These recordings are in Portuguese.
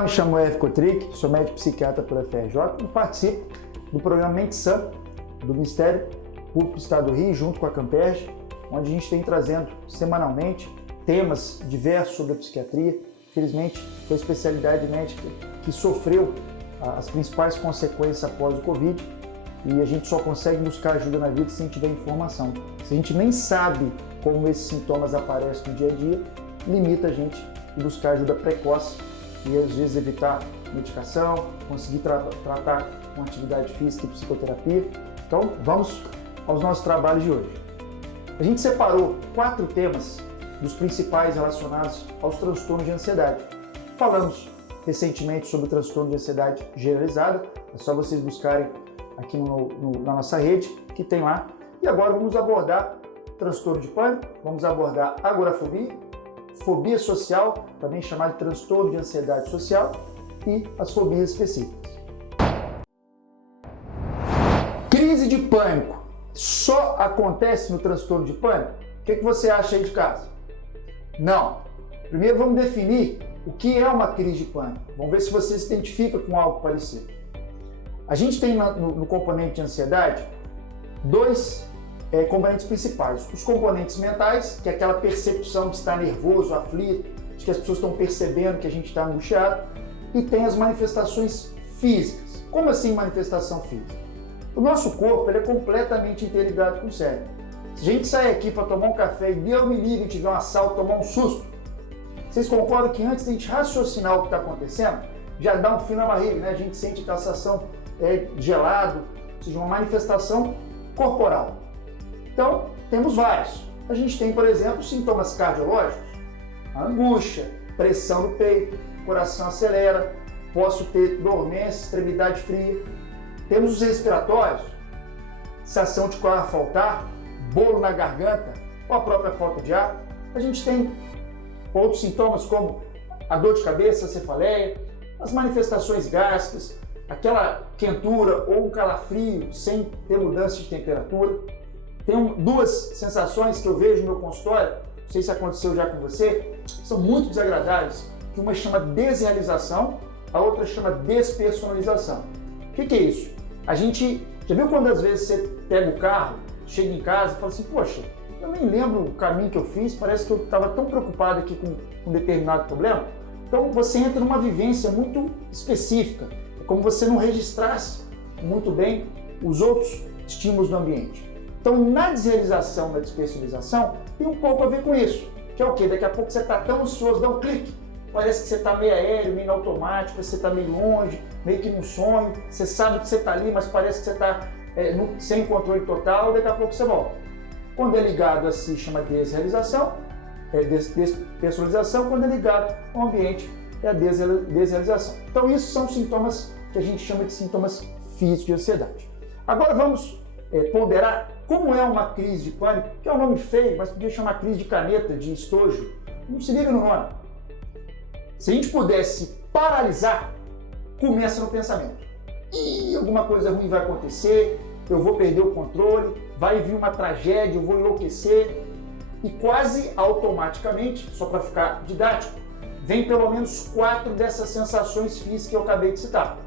Olá, me chamo F. Kotrick, sou médico psiquiatra pela FRJ e participo do programa Mente Sã do Ministério Público do Estado do Rio, junto com a Camperj, onde a gente vem trazendo semanalmente temas diversos sobre a psiquiatria. Infelizmente, foi a especialidade médica que sofreu as principais consequências após o Covid e a gente só consegue buscar ajuda na vida se a gente tiver informação. Se a gente nem sabe como esses sintomas aparecem no dia a dia, limita a gente de buscar ajuda precoce e às vezes evitar medicação, conseguir tratar com atividade física e psicoterapia. Então, vamos aos nossos trabalhos de hoje. A gente separou 4 temas dos principais relacionados aos transtornos de ansiedade. Falamos recentemente sobre o transtorno de ansiedade generalizada, é só vocês buscarem aqui na nossa rede, que tem lá. E agora vamos abordar transtorno de pânico, vamos abordar agorafobia, fobia social, também chamada de transtorno de ansiedade social, e as fobias específicas. Crise de pânico só acontece no transtorno de pânico? O que você acha aí de casa? Não. Primeiro vamos definir o que é uma crise de pânico. Vamos ver se você se identifica com algo parecido. A gente tem no componente de ansiedade dois componentes principais. Os componentes mentais, que é aquela percepção de estar nervoso, aflito, de que as pessoas estão percebendo que a gente está angustiado, e tem as manifestações físicas. Como assim manifestação física? O nosso corpo ele é completamente interligado com o cérebro. Se a gente sair aqui para tomar um café e Deus me livre e tiver um assalto, tomar um susto, vocês concordam que antes de a gente raciocinar o que está acontecendo, já dá um frio na barriga, né? A gente sente aquela sensação gelado, ou seja, uma manifestação corporal. Então, temos vários. A gente tem, por exemplo, sintomas cardiológicos, a angústia, pressão no peito, coração acelera, posso ter dormência, extremidade fria. Temos os respiratórios, sensação de que o ar faltar, bolo na garganta ou a própria falta de ar. A gente tem outros sintomas como a dor de cabeça, a cefaleia, as manifestações gástricas, aquela quentura ou um calafrio sem ter mudança de temperatura. Tem duas sensações que eu vejo no meu consultório, não sei se aconteceu já com você, são muito desagradáveis, que uma chama desrealização, a outra chama despersonalização. O que é isso? A gente, já viu quando às vezes você pega o carro, chega em casa e fala assim, poxa, eu nem lembro o caminho que eu fiz, parece que eu estava tão preocupado aqui com um determinado problema. Então você entra numa vivência muito específica, é como você não registrasse muito bem os outros estímulos do ambiente. Então na desrealização, na despersonalização, tem um pouco a ver com isso, que é o quê? Daqui a pouco você está tão ansioso, dá um clique, parece que você está meio aéreo, meio automático, você está meio longe, meio que num sonho, você sabe que você está ali, mas parece que você está sem controle total, e daqui a pouco você volta. Quando é ligado a si, chama desrealização, despersonalização, quando é ligado ao ambiente, é a desrealização. Então isso são sintomas que a gente chama de sintomas físicos de ansiedade. Agora vamos ponderar como é uma crise de pânico, que é um nome feio, mas podia chamar crise de caneta, de estojo. Não se liga no nome. Se a gente pudesse paralisar, começa no pensamento. Ih, alguma coisa ruim vai acontecer, eu vou perder o controle, vai vir uma tragédia, eu vou enlouquecer. E quase automaticamente, só para ficar didático, vem pelo menos 4 dessas sensações físicas que eu acabei de citar.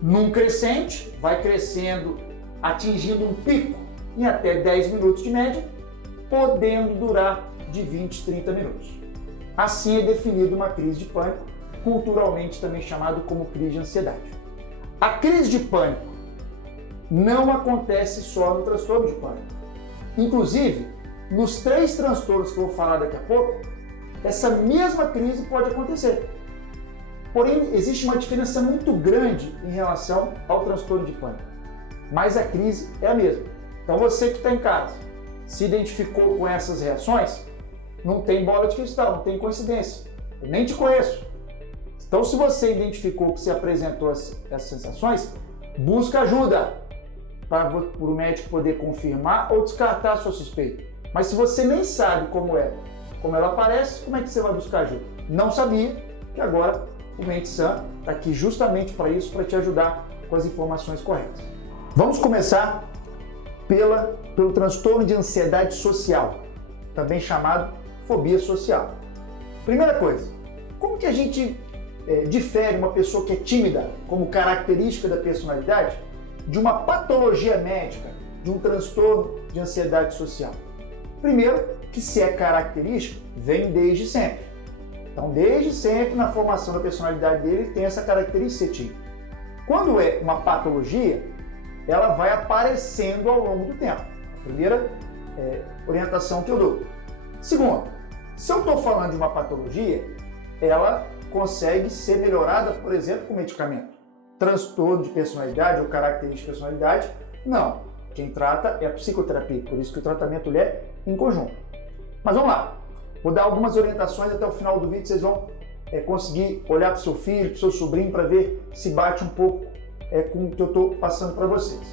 Num crescente, vai crescendo, atingindo um pico em até 10 minutos de média, podendo durar de 20 a 30 minutos. Assim é definida uma crise de pânico, culturalmente também chamado como crise de ansiedade. A crise de pânico não acontece só no transtorno de pânico. Inclusive, nos 3 transtornos que eu vou falar daqui a pouco, essa mesma crise pode acontecer. Porém, existe uma diferença muito grande em relação ao transtorno de pânico. Mas a crise é a mesma. Então você que está em casa, se identificou com essas reações, não tem bola de cristal, não tem coincidência. Eu nem te conheço. Então se você identificou que você apresentou essas sensações, busca ajuda para o médico poder confirmar ou descartar a sua suspeita. Mas se você nem sabe como ela aparece, como é que você vai buscar ajuda? Não sabia, que agora o Mente Sã está aqui justamente para isso, para te ajudar com as informações corretas. Vamos começar pelo transtorno de ansiedade social, também chamado fobia social. Primeira coisa, como que a gente difere uma pessoa que é tímida como característica da personalidade de uma patologia médica, de um transtorno de ansiedade social? Primeiro, que se é característico, vem desde sempre. Então, desde sempre, na formação da personalidade dele, tem essa característica de ser tímido. Quando é uma patologia, ela vai aparecendo ao longo do tempo. A primeira orientação que eu dou. Segundo, se eu estou falando de uma patologia, ela consegue ser melhorada, por exemplo, com medicamento. Transtorno de personalidade ou característica de personalidade, não. Quem trata é a psicoterapia, por isso que o tratamento é em conjunto. Mas vamos lá, vou dar algumas orientações até o final do vídeo, vocês vão conseguir olhar para o seu filho, para o seu sobrinho, para ver se bate um pouco com o que eu estou passando para vocês.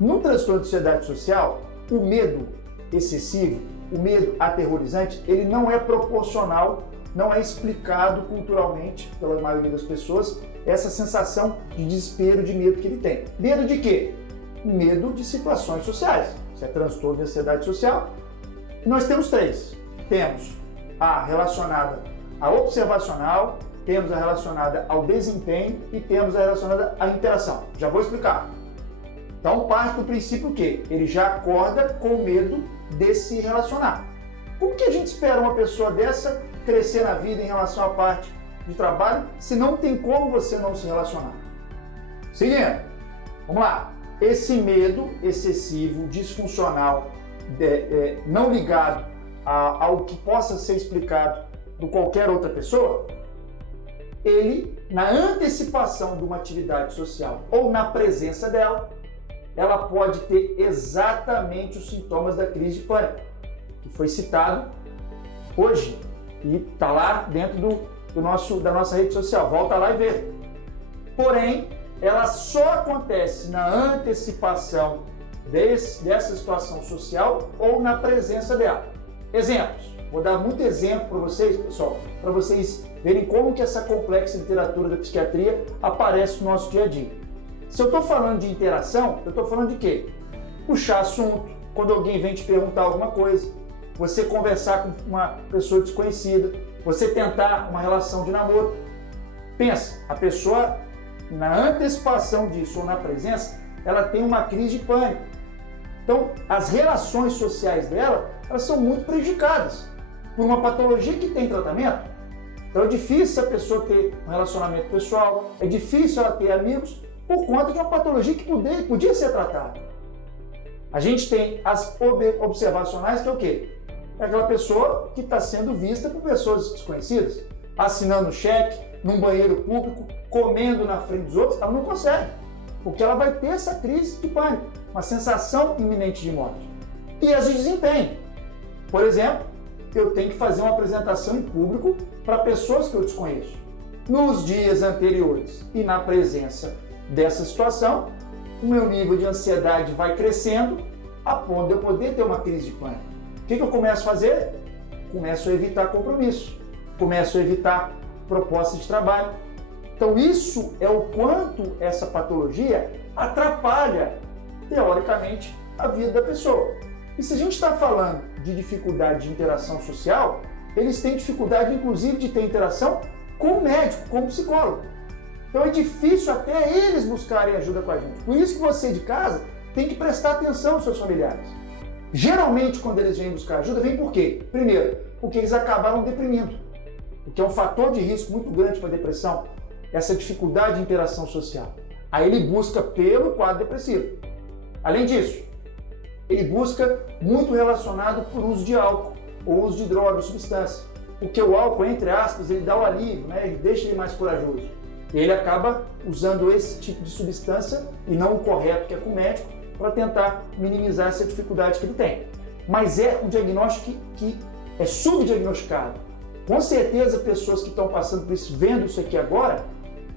No transtorno de ansiedade social, o medo excessivo, o medo aterrorizante, ele não é proporcional, não é explicado culturalmente pela maioria das pessoas, essa sensação de desespero, de medo que ele tem. Medo de quê? Medo de situações sociais. Isso é transtorno de ansiedade social. E nós temos três. Temos a relacionada à observacional, temos a relacionada ao desempenho e temos a relacionada à interação. Já vou explicar. Então parte do princípio que ele já acorda com medo de se relacionar. Como que a gente espera uma pessoa dessa crescer na vida em relação à parte de trabalho se não tem como você não se relacionar? Seguindo, vamos lá. Esse medo excessivo, disfuncional, não ligado ao que possa ser explicado por qualquer outra pessoa, ele, na antecipação de uma atividade social ou na presença dela, ela pode ter exatamente os sintomas da crise de pânico, que foi citado hoje e está lá dentro da nossa rede social. Volta lá e vê. Porém, ela só acontece na antecipação dessa situação social ou na presença dela. Exemplos. Vou dar muito exemplo para vocês, pessoal, para vocês verem como que essa complexa literatura da psiquiatria aparece no nosso dia a dia. Se eu estou falando de interação, eu estou falando de quê? Puxar assunto, quando alguém vem te perguntar alguma coisa, você conversar com uma pessoa desconhecida, você tentar uma relação de namoro. Pensa, a pessoa, na antecipação disso ou na presença, ela tem uma crise de pânico. Então, as relações sociais dela, elas são muito prejudicadas por uma patologia que tem tratamento. Então, é difícil a pessoa ter um relacionamento pessoal, é difícil ela ter amigos por conta de uma patologia que podia ser tratada. A gente tem as observacionais, que é o quê? É aquela pessoa que está sendo vista por pessoas desconhecidas, assinando cheque, num banheiro público, comendo na frente dos outros, ela não consegue, porque ela vai ter essa crise de pânico, uma sensação iminente de morte. E as de desempenho. Por exemplo, eu tenho que fazer uma apresentação em público para pessoas que eu desconheço. Nos dias anteriores e na presença dessa situação, o meu nível de ansiedade vai crescendo a ponto de eu poder ter uma crise de pânico. O que eu começo a fazer? Começo a evitar compromisso, começo a evitar propostas de trabalho. Então isso é o quanto essa patologia atrapalha, teoricamente, a vida da pessoa. E se a gente está falando de dificuldade de interação social, eles têm dificuldade, inclusive, de ter interação com o médico, com o psicólogo. Então é difícil até eles buscarem ajuda com a gente. Por isso que você de casa tem que prestar atenção aos seus familiares. Geralmente, quando eles vêm buscar ajuda, vem por quê? Primeiro, porque eles acabaram deprimindo, o que é um fator de risco muito grande para a depressão, essa dificuldade de interação social. Aí ele busca pelo quadro depressivo. Além disso, ele busca muito relacionado por uso de álcool ou uso de droga, substância. Porque o álcool, entre aspas, ele dá o alívio, né? Ele deixa ele mais corajoso. E ele acaba usando esse tipo de substância e não o correto, que é com o médico, para tentar minimizar essa dificuldade que ele tem. Mas é um diagnóstico que é subdiagnosticado. Com certeza, pessoas que estão passando por isso, vendo isso aqui agora,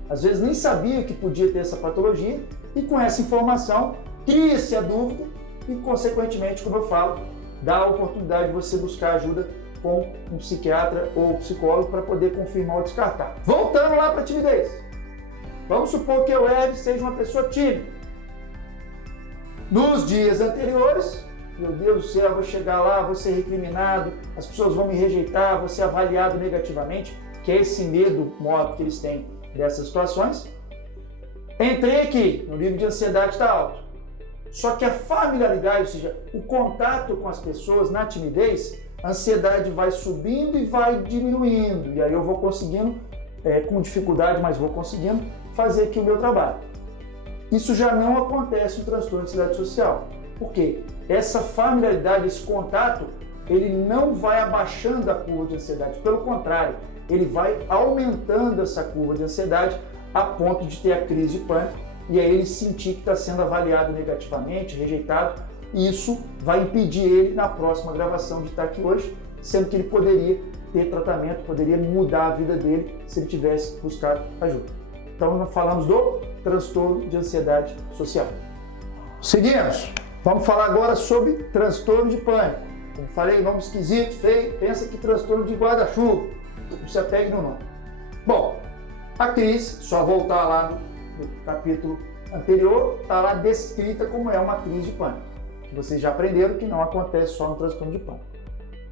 às vezes nem sabiam que podia ter essa patologia e com essa informação cria-se a dúvida e, consequentemente, como eu falo, dá a oportunidade de você buscar ajuda com um psiquiatra ou psicólogo para poder confirmar ou descartar. Voltando lá para a timidez. Vamos supor que eu, Ed, seja uma pessoa tímida. Nos dias anteriores, meu Deus do céu, eu vou chegar lá, vou ser recriminado, as pessoas vão me rejeitar, vou ser avaliado negativamente. que é esse medo mórbito que eles têm dessas situações. Entrei aqui, o nível de ansiedade está alto. Só que a familiaridade, ou seja, o contato com as pessoas na timidez, a ansiedade vai subindo e vai diminuindo. E aí eu vou conseguindo, com dificuldade, mas vou conseguindo fazer aqui o meu trabalho. Isso já não acontece no transtorno de ansiedade social. Por quê? Essa familiaridade, esse contato, ele não vai abaixando a curva de ansiedade. Pelo contrário, ele vai aumentando essa curva de ansiedade a ponto de ter a crise de pânico e aí ele sentir que está sendo avaliado negativamente, rejeitado, e isso vai impedir ele na próxima gravação de estar aqui hoje, sendo que ele poderia ter tratamento, poderia mudar a vida dele se ele tivesse buscado ajuda. Então, nós falamos do transtorno de ansiedade social. Seguimos. Vamos falar agora sobre transtorno de pânico. Como falei, nome esquisito, feio, pensa que transtorno de guarda-chuva. Não se apegue no nome. Bom, a crise, só voltar lá no capítulo anterior, está lá descrita como é uma crise de pânico. Que vocês já aprenderam que não acontece só no transtorno de pânico.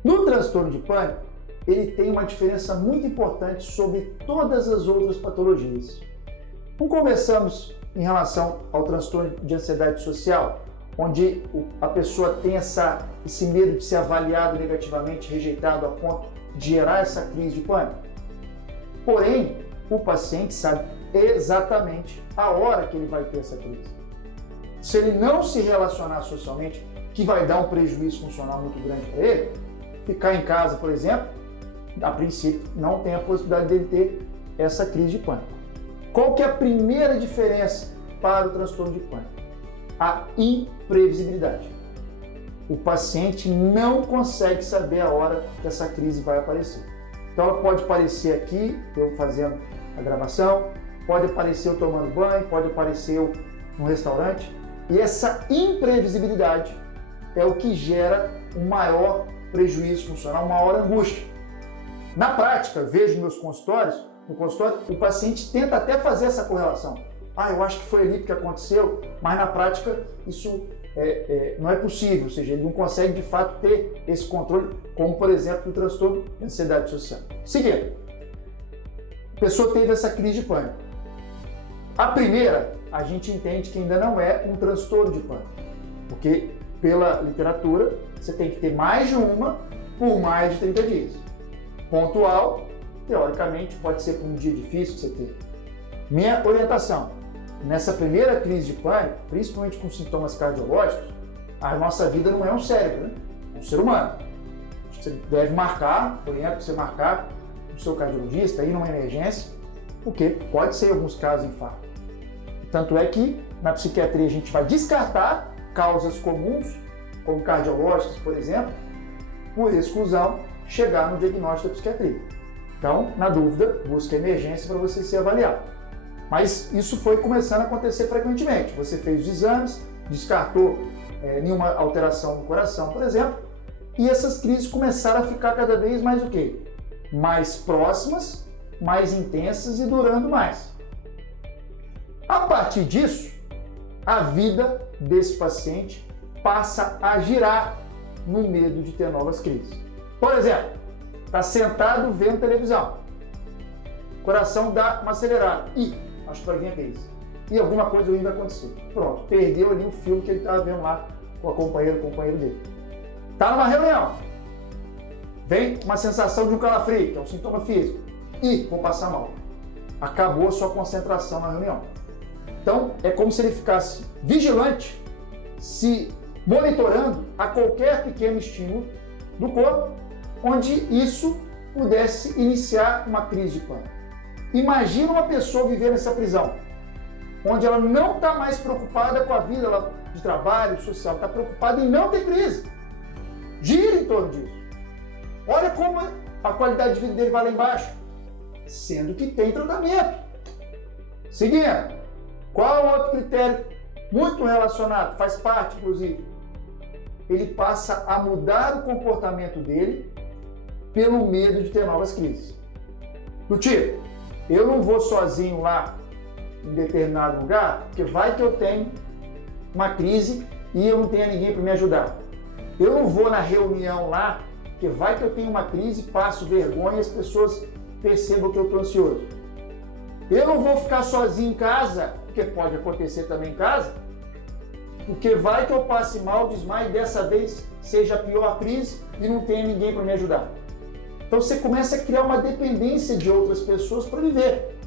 No transtorno de pânico, ele tem uma diferença muito importante sobre todas as outras patologias. Não conversamos em relação ao transtorno de ansiedade social, onde a pessoa tem esse medo de ser avaliado negativamente, rejeitado a ponto de gerar essa crise de pânico. Porém, o paciente sabe exatamente a hora que ele vai ter essa crise. Se ele não se relacionar socialmente, que vai dar um prejuízo funcional muito grande para ele, ficar em casa, por exemplo, a princípio não tem a possibilidade dele ter essa crise de pânico. Qual que é a primeira diferença para o transtorno de pânico? A imprevisibilidade. O paciente não consegue saber a hora que essa crise vai aparecer. Então ela pode aparecer aqui, eu fazendo a gravação, pode aparecer eu tomando banho, pode aparecer eu no restaurante. E essa imprevisibilidade é o que gera um maior prejuízo funcional, uma maior angústia. Na prática, vejo meus consultórios, no consultório, o paciente tenta até fazer essa correlação. Eu acho que foi ali que aconteceu, mas na prática isso não é possível, ou seja, ele não consegue de fato ter esse controle, como por exemplo o transtorno de ansiedade social. Seguindo, a pessoa teve essa crise de pânico. A primeira, a gente entende que ainda não é um transtorno de pânico, porque pela literatura você tem que ter mais de uma por mais de 30 dias. Pontual, teoricamente, pode ser por um dia difícil que você ter. Minha orientação, nessa primeira crise de pânico, principalmente com sintomas cardiológicos, a nossa vida não é um cérebro, né? É um ser humano. Você deve marcar, oriento você marcar o seu cardiologista, ir numa emergência, porque pode ser em alguns casos infarto. Tanto é que na psiquiatria a gente vai descartar causas comuns, como cardiológicas, por exemplo, por exclusão, chegar no diagnóstico da psiquiatria. Então, na dúvida, busque emergência para você ser avaliado. Mas isso foi começando a acontecer frequentemente. Você fez os exames, descartou nenhuma alteração no coração, por exemplo, e essas crises começaram a ficar cada vez mais o quê? Mais próximas, mais intensas e durando mais. A partir disso, a vida desse paciente passa a girar no medo de ter novas crises. Por exemplo, está sentado vendo televisão, o coração dá uma acelerada, acho que vai vir a crise. E alguma coisa ruim vai acontecer. Pronto, perdeu ali o filme que ele estava vendo lá com o companheiro dele. Está numa reunião, vem uma sensação de um calafrio, que é um sintoma físico, vou passar mal. Acabou a sua concentração na reunião. Então, é como se ele ficasse vigilante, se monitorando a qualquer pequeno estímulo do corpo, onde isso pudesse iniciar uma crise de pânico. Imagina uma pessoa viver nessa prisão, onde ela não está mais preocupada com a vida de trabalho, social, está preocupada em não ter crise. Gira em torno disso. Olha como a qualidade de vida dele vai lá embaixo, sendo que tem tratamento. Seguindo, qual outro critério muito relacionado, faz parte inclusive? Ele passa a mudar o comportamento dele pelo medo de ter novas crises. Do tipo, eu não vou sozinho lá em determinado lugar, porque vai que eu tenho uma crise e eu não tenho ninguém para me ajudar. Eu não vou na reunião lá, porque vai que eu tenho uma crise, passo vergonha e as pessoas percebo que eu estou ansioso. Eu não vou ficar sozinho em casa, porque pode acontecer também em casa, porque vai que eu passe mal, desmaie, dessa vez seja a pior crise e não tenha ninguém para me ajudar. Então você começa a criar uma dependência de outras pessoas para viver.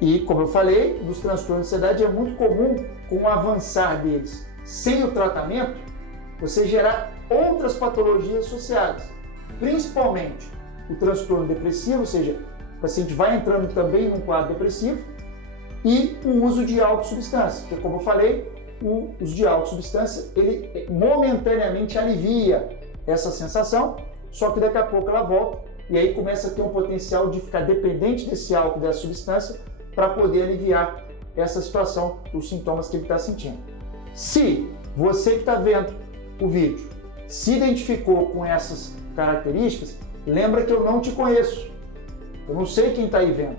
E, como eu falei, nos transtornos de ansiedade é muito comum, com o avançar deles, sem o tratamento, você gerar outras patologias associadas, principalmente o transtorno depressivo, ou seja, o paciente vai entrando também num quadro depressivo, e o uso de autossubstância, porque, como eu falei, o uso de autossubstância, ele momentaneamente alivia essa sensação, só que daqui a pouco ela volta, e aí começa a ter um potencial de ficar dependente desse álcool, dessa substância, para poder aliviar essa situação dos sintomas que ele está sentindo. Se você que está vendo o vídeo se identificou com essas características, lembra que eu não te conheço. Eu não sei quem está aí vendo.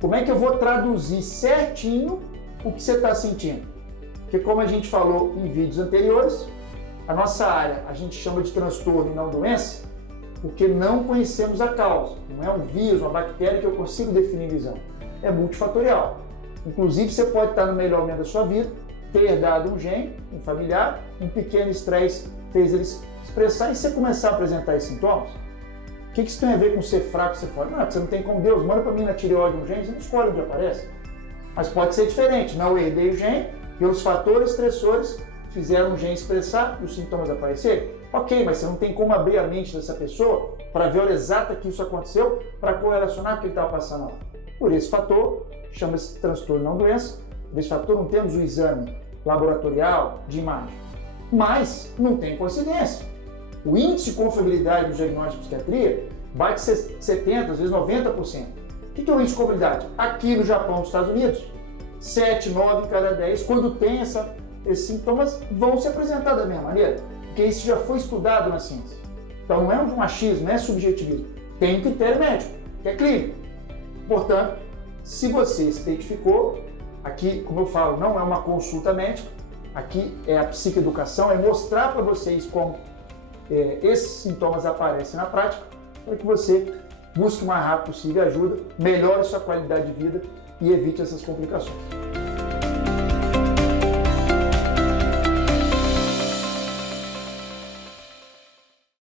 Como é que eu vou traduzir certinho o que você está sentindo? Porque, como a gente falou em vídeos anteriores, a nossa área a gente chama de transtorno e não doença, porque não conhecemos a causa. Não é um vírus, uma bactéria que eu consigo definir visão. É multifatorial. Inclusive, você pode estar no melhor momento da sua vida, ter herdado um gene, um familiar, um pequeno estresse fez ele expressar e você começar a apresentar esses sintomas. O que isso tem a ver com ser fraco, ser forte? Não, você não tem como Deus, manda para mim na tireoide um gene, você não escolhe onde aparece. Mas pode ser diferente. Não herdei o gene, pelos fatores estressores fizeram o gene expressar e os sintomas aparecerem. Ok, mas você não tem como abrir a mente dessa pessoa para ver a hora exata que isso aconteceu, para correlacionar o que ele estava passando lá. Por esse fator, chama-se transtorno não doença. Por esse fator não temos o exame laboratorial de imagem. Mas não tem coincidência. O índice de confiabilidade do diagnóstico de psiquiatria bate 70%, às vezes 90%. O que é o índice de confiabilidade? Aqui no Japão, nos Estados Unidos, 7, 9 cada 10, quando tem esses sintomas, vão se apresentar da mesma maneira. Porque isso já foi estudado na ciência. Então não é um achismo, não é subjetivismo. Tem um critério médico, que é clínico. Portanto, se você se identificou, aqui, como eu falo, não é uma consulta médica, aqui é a psicoeducação, é mostrar para vocês como esses sintomas aparecem na prática, para que você busque o mais rápido possível ajuda, melhore sua qualidade de vida e evite essas complicações.